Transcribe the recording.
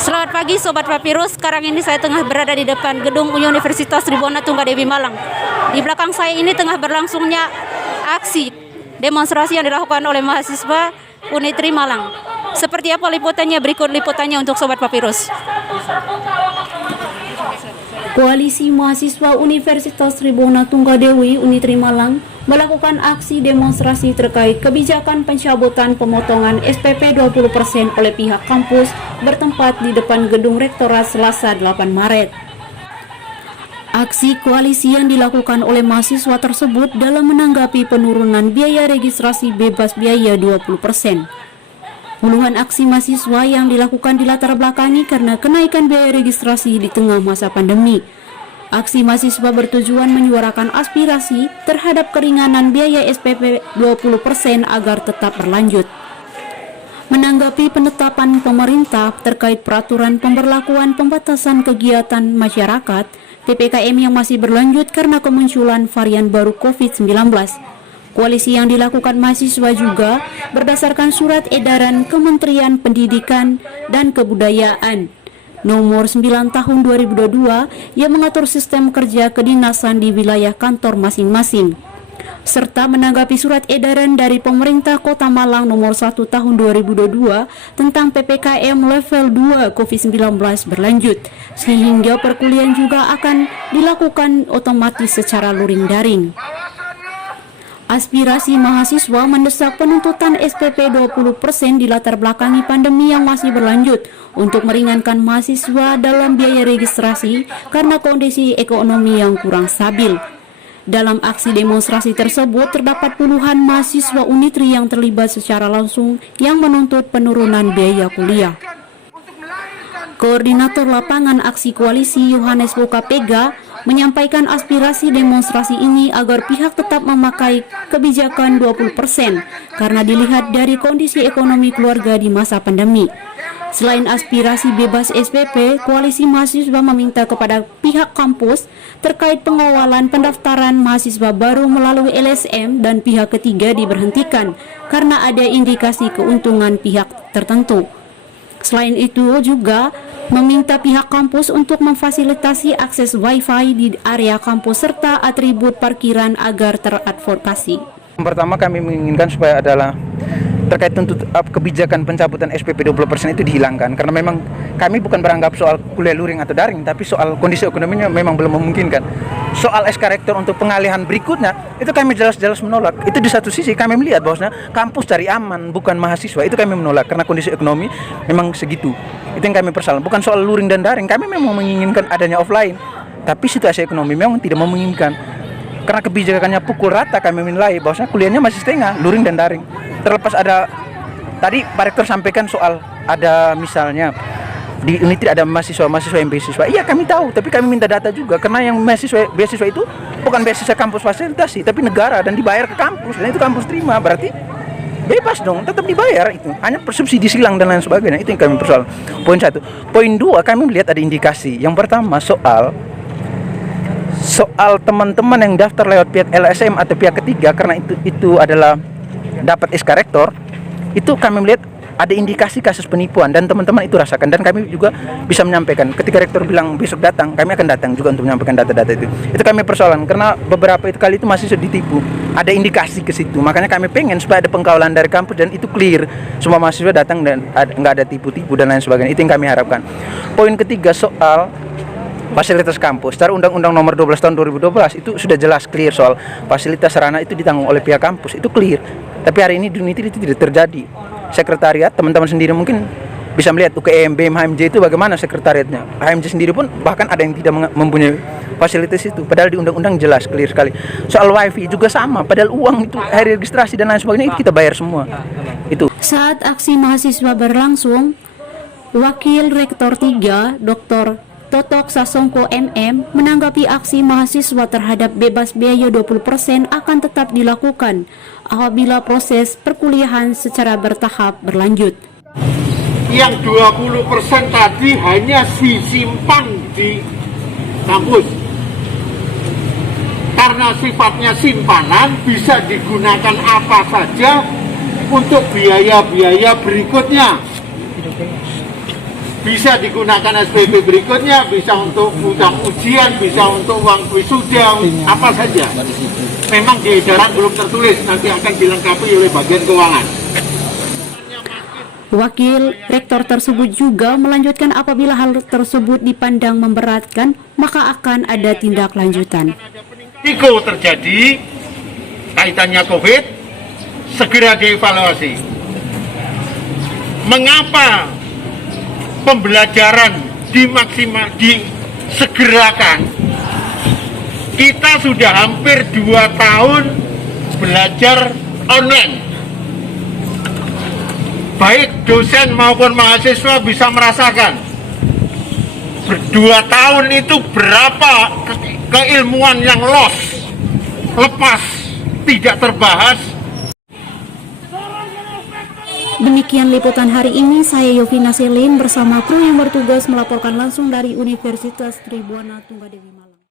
Selamat pagi Sobat Papirus, sekarang ini saya tengah berada di depan gedung Universitas Tribona Tunggadewi Malang. Di belakang saya ini tengah berlangsungnya aksi demonstrasi yang dilakukan oleh mahasiswa Unitri Malang. Seperti apa liputannya? Berikut liputannya untuk Sobat Papirus. Koalisi Mahasiswa Universitas Tribona Tunggadewi Unitri Malang melakukan aksi demonstrasi terkait kebijakan pencabutan pemotongan SPP 20% oleh pihak kampus bertempat di depan gedung Rektorat Selasa 8 Maret. Aksi koalisi yang dilakukan oleh mahasiswa tersebut dalam menanggapi penurunan biaya registrasi bebas biaya 20%. Puluhan aksi mahasiswa yang dilakukan dilatar belakangi karena kenaikan biaya registrasi di tengah masa pandemi. Aksi mahasiswa bertujuan menyuarakan aspirasi terhadap keringanan biaya SPP 20% agar tetap berlanjut. Menanggapi penetapan pemerintah terkait peraturan pemberlakuan pembatasan kegiatan masyarakat PPKM yang masih berlanjut karena kemunculan varian baru COVID-19, koalisi yang dilakukan mahasiswa juga berdasarkan surat edaran Kementerian Pendidikan dan Kebudayaan nomor 9 tahun 2022 yang mengatur sistem kerja kedinasan di wilayah kantor masing-masing, serta menanggapi surat edaran dari pemerintah Kota Malang nomor 1 tahun 2022 tentang PPKM level 2 COVID-19 berlanjut, sehingga perkuliahan juga akan dilakukan otomatis secara luring daring. Aspirasi mahasiswa mendesak penuntutan SPP 20% dilatar belakangi pandemi yang masih berlanjut untuk meringankan mahasiswa dalam biaya registrasi karena kondisi ekonomi yang kurang stabil. Dalam aksi demonstrasi tersebut terdapat puluhan mahasiswa Unitri yang terlibat secara langsung yang menuntut penurunan biaya kuliah. Koordinator lapangan aksi koalisi Yohanes Bukapega menyampaikan aspirasi demonstrasi ini agar pihak tetap memakai kebijakan 20% karena dilihat dari kondisi ekonomi keluarga di masa pandemi. Selain aspirasi bebas SPP, koalisi mahasiswa meminta kepada pihak kampus terkait pengawalan pendaftaran mahasiswa baru melalui LSM dan pihak ketiga diberhentikan karena ada indikasi keuntungan pihak tertentu. Selain itu juga meminta pihak kampus untuk memfasilitasi akses Wi-Fi di area kampus serta atribut parkiran agar teradvokasi. Pertama kami menginginkan supaya adalah terkait kebijakan pencabutan SPP 20% itu dihilangkan, karena memang kami bukan beranggap soal kuliah luring atau daring, tapi soal kondisi ekonominya memang belum memungkinkan. Soal SK Rektor untuk pengalihan berikutnya itu kami jelas-jelas menolak. Itu di satu sisi kami melihat bahwasanya kampus cari aman bukan mahasiswa, itu kami menolak karena kondisi ekonomi memang segitu. Itu yang kami persoalkan, bukan soal luring dan daring. Kami memang menginginkan adanya offline, tapi situasi ekonomi memang tidak memungkinkan. Karena kebijakannya pukul rata, kami menilai bahwasanya kuliahnya masih setengah, luring dan daring. Terlepas ada, tadi Pak Rektor sampaikan soal ada misalnya di Unitri ada mahasiswa yang beasiswa. Iya kami tahu, tapi kami minta data juga karena yang beasiswa itu bukan beasiswa kampus fasilitasi, tapi negara dan dibayar ke kampus, dan itu kampus terima, berarti bebas dong, tetap dibayar itu. Hanya subsidi silang dan lain sebagainya. Itu yang kami persoal. Poin 1. Poin 2, kami melihat ada indikasi. Yang pertama soal teman-teman yang daftar lewat pihak LSM atau pihak ketiga, karena itu adalah dapat SK Rektor, itu kami melihat ada indikasi kasus penipuan dan teman-teman itu rasakan, dan kami juga bisa menyampaikan ketika Rektor bilang besok datang, kami akan datang juga untuk menyampaikan data-data itu. Itu kami persoalan karena beberapa kali itu masih ditipu, ada indikasi ke situ. Makanya kami pengen supaya ada pengkawalan dari kampus dan itu clear, semua mahasiswa datang dan nggak ada tipu-tipu dan lain sebagainya. Itu yang kami harapkan. Poin ketiga soal fasilitas kampus. Secara Undang-Undang Nomor 12 Tahun 2012 itu sudah jelas clear soal fasilitas sarana itu ditanggung oleh pihak kampus, itu clear. Tapi hari ini di Unitri itu tidak terjadi. Sekretariat, teman-teman sendiri mungkin bisa melihat UKM, BEM, HMJ itu bagaimana sekretariatnya. HMJ sendiri pun bahkan ada yang tidak mempunyai fasilitas itu. Padahal di undang-undang jelas clear sekali. Soal wifi juga sama. Padahal uang itu hari registrasi dan lain sebagainya itu kita bayar semua. Itu. Saat aksi mahasiswa berlangsung, Wakil Rektor 3, Dr. Totok Sasongko MM menanggapi aksi mahasiswa terhadap bebas biaya 20% akan tetap dilakukan apabila proses perkuliahan secara bertahap berlanjut. Yang 20% tadi hanya disimpan di kampus. karena sifatnya simpanan bisa digunakan apa saja untuk biaya-biaya berikutnya. Bisa digunakan SPP berikutnya, bisa untuk utang ujian, bisa untuk uang wisuda, apa saja. Memang di edaran belum tertulis, nanti akan dilengkapi oleh bagian keuangan. Wakil Rektor tersebut juga melanjutkan apabila hal tersebut dipandang memberatkan, maka akan ada tindak lanjutan. Risiko terjadi kaitannya COVID, segera dievaluasi. Mengapa pembelajaran disegerakan? Kita sudah hampir 2 tahun belajar online. Baik dosen maupun mahasiswa bisa merasakan 2 tahun itu berapa keilmuan yang lepas, tidak terbahas. Demikian liputan hari ini, saya Yovina Selin bersama kru yang bertugas melaporkan langsung dari Universitas Tribuana Tunggadewi Malang.